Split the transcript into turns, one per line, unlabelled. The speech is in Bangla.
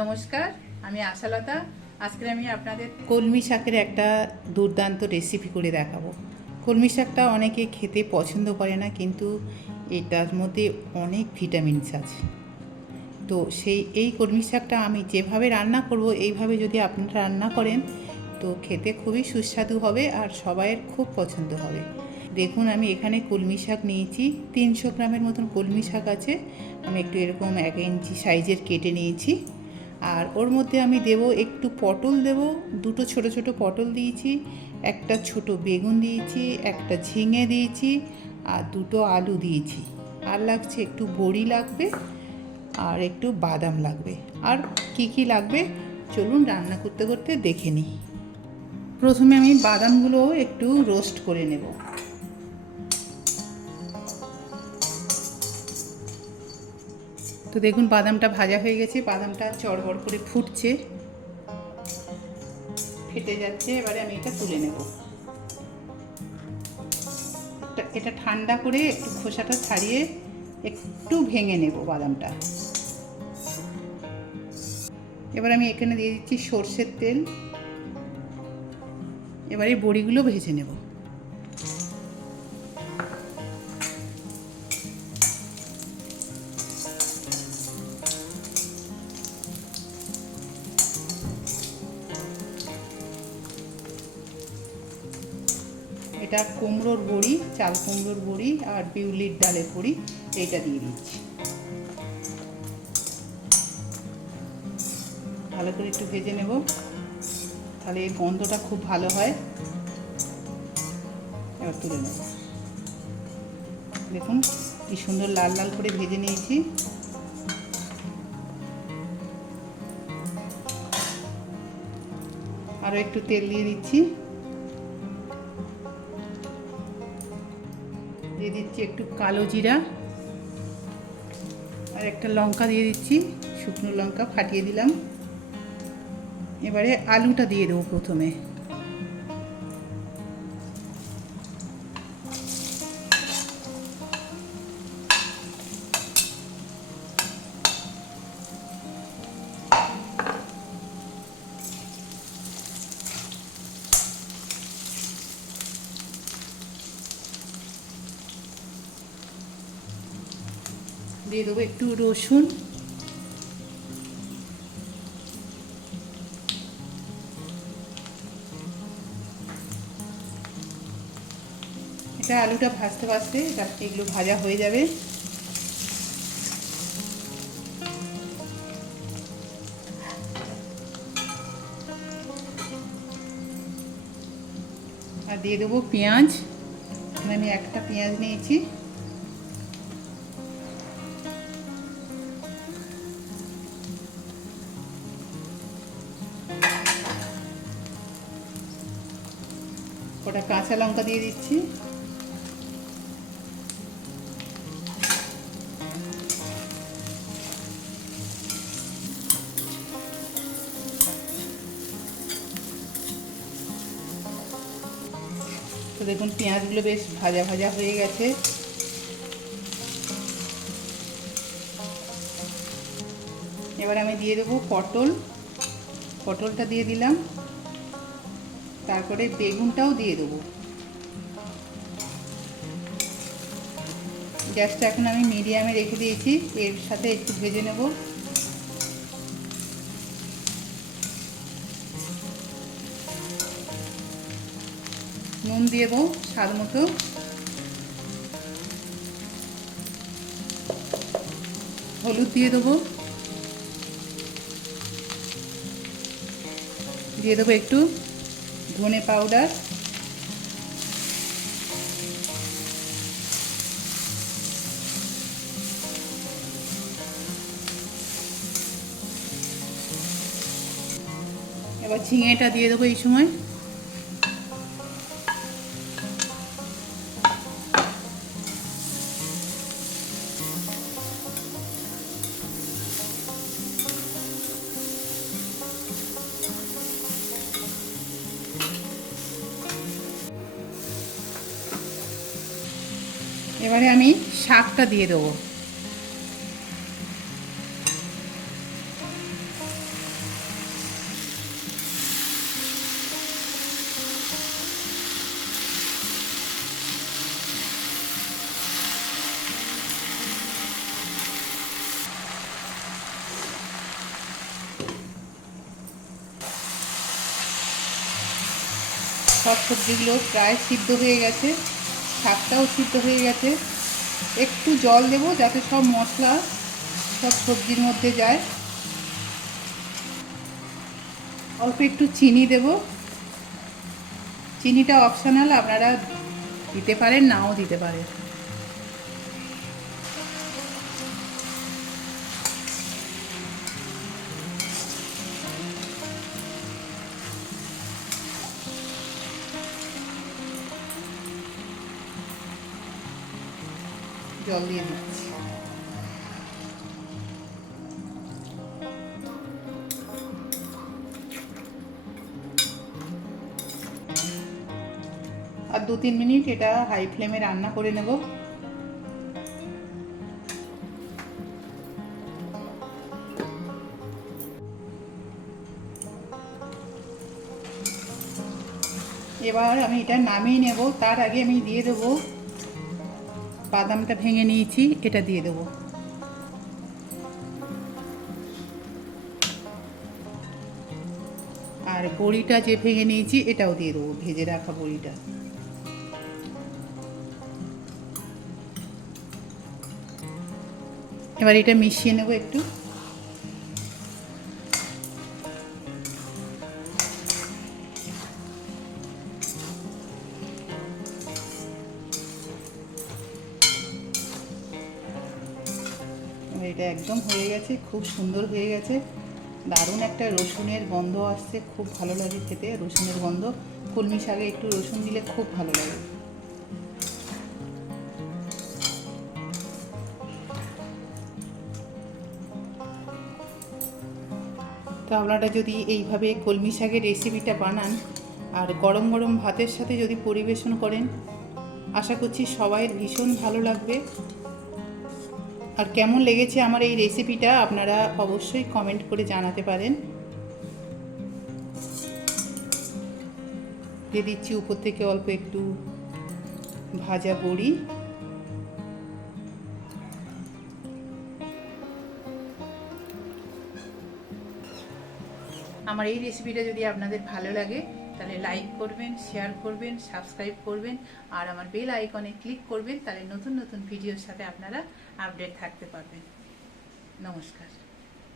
নমস্কার, আমি আশালতা। আজকে আমি আপনাদের কলমি শাকের একটা দুর্দান্ত রেসিপি করে দেখাবো। কলমি শাকটা অনেকে খেতে পছন্দ করে না, কিন্তু এটার মধ্যে অনেক ভিটামিনস আছে। তো সেই, এই কলমি শাকটা আমি যেভাবে রান্না করব, এইভাবে যদি আপনারা রান্না করেন, তো খেতে খুবই সুস্বাদু হবে আর সবাইয়ের খুব পছন্দ হবে। দেখুন, আমি এখানে কলমি শাক নিয়েছি, তিনশো গ্রামের মতন কলমি শাক আছে। আমি একটু এরকম এক ইঞ্চি সাইজের কেটে নিয়েছি। আর ওর মধ্যে আমি দেব একটু পটল দেব, দুটো ছোট ছোট পটল দিয়েছি, একটা ছোট বেগুন দিয়েছি, একটা ঝিঙে দিয়েছি আর দুটো আলু দিয়েছি। আর লাগছে একটু বড়ি লাগবে আর একটু বাদাম লাগবে। আর কি কি লাগবে? চলুন রান্না করতে করতে দেখে নিই। প্রথমে আমি বাদামগুলো একটু রোস্ট করে নেব। তো দেখুন বাদামটা ভাজা হয়ে গেছে, বাদামটা চড়বড় করে ফুটছে। ফেটে যাচ্ছে, এবারে আমি এটা তুলে নেব। এটা- ঠান্ডা করে একটু খোসাটা ছাড়িয়ে একটু ভেঙে নেব বাদামটা। এবার আমি এখানে দিয়ে দিচ্ছি সর্ষের তেল। এবারে বড়িগুলো ভেজে নেব। এটা কুমড়োর বড়ি, চাল কুমড়োর বড়ি আর বিউলির ডালের বড়ি, এইটা দিয়ে দিচ্ছি। ভালো করে একটু ভেজে নেব, তাহলে এর গন্ধটা খুব ভালো হয়। এবার তুলে নেব। দেখুন, কি সুন্দর লাল লাল করে ভেজে নিয়েছি। আরও একটু তেল দিয়ে দিচ্ছি। দিচ্ছি একটু কালো জিরা। আর একটা লঙ্কা দিয়ে দিচ্ছি, শুকনো লঙ্কা ফাটিয়ে দিলাম। এবারে আলুটা দিয়ে দেবো প্রথমে। দিয়ে দেবো একটু রসুন। এটা আলুটা ভাজতে ভাজতে এগুলো ভাজা হয়ে যাবে। আর দিয়ে দেবো পেঁয়াজ। আমি একটা পেঁয়াজ নিয়েছি। ওটা কাঁচা লঙ্কা দিয়ে দিচ্ছি। তো দেখুন, পেঁয়াজগুলো বেশ ভাজা ভাজা হয়ে গেছে। এবার আমি দিয়ে দেবো পটল। পটলটা দিয়ে দিলাম। তারপরে বেগুনটাও দিয়ে দেবো। গ্যাসটা এখন আমি মিডিয়ামে রেখে দিয়েছি, এর সাথে একটু ভেজে নেব। নুন দিয়ে দেবো স্বাদ মতো। হলুদ দিয়ে দেবো। দিয়ে দেবো একটু ধনে পাউডার এবার ঝিঙেটা দিয়ে দেবো এই সময়। এবারে আমি শাকটা দিয়ে দেবো। সব সবজিগুলো প্রায় সিদ্ধ হয়ে গেছে। শাকটাও সিদ্ধ হয়ে গেছে। একটু জল দেব যাতে সব মশলা, সব সবজির মধ্যে যায়। অল্প একটু চিনি দেব। চিনিটা অপশানাল আপনারা দিতে পারেন, নাও দিতে পারেন। জল দিয়ে দিচ্ছি। আর দু তিন মিনিট এটা হাই ফ্লেমে রান্না করে নেব। এবার আমি এটা নামিয়ে নেব, তার আগে আমি দিয়ে দেবো বাদামটা ভেঙে নিয়েছি, এটা দিয়ে দেবো। আর বড়িটা যে ভেঙে নিয়েছি, এটাও দিয়ে দেবো, ভেজে রাখা বড়িটা। এবার এটা মিশিয়ে নেব একটু। এটা একদম হয়ে গেছে, খুব সুন্দর হয়ে গেছে। দারুণ একটা রসুনের গন্ধ আসছে, খুব ভালো লাগে খেতে রসুনের গন্ধ। কলমি শাকে একটু রসুন দিলে খুব ভালো লাগে। তো আপনারা যদি এইভাবে কলমি শাকের রেসিপিটা বানান আর গরম গরম ভাতের সাথে যদি পরিবেশন করেন, আশা করছি সবাইয়ের ভীষণ ভালো লাগবে। আর কেমন লেগেছে আমার এই রেসিপিটা আপনারা অবশ্যই কমেন্ট করে জানাতে পারেন। দিয়ে দিচ্ছি উপর থেকে অল্প একটু ভাজা বড়ি। আমার এই রেসিপিটা যদি আপনাদের ভালো লাগে, তাহলে লাইক করবেন শেয়ার করবেন সাবস্ক্রাইব করবেন, আর আমার বেল আইকনে ক্লিক করবেন, তাহলে নতুন নতুন ভিডিওর সাথে আপনারা আপডেট থাকতে পারবেন নমস্কার।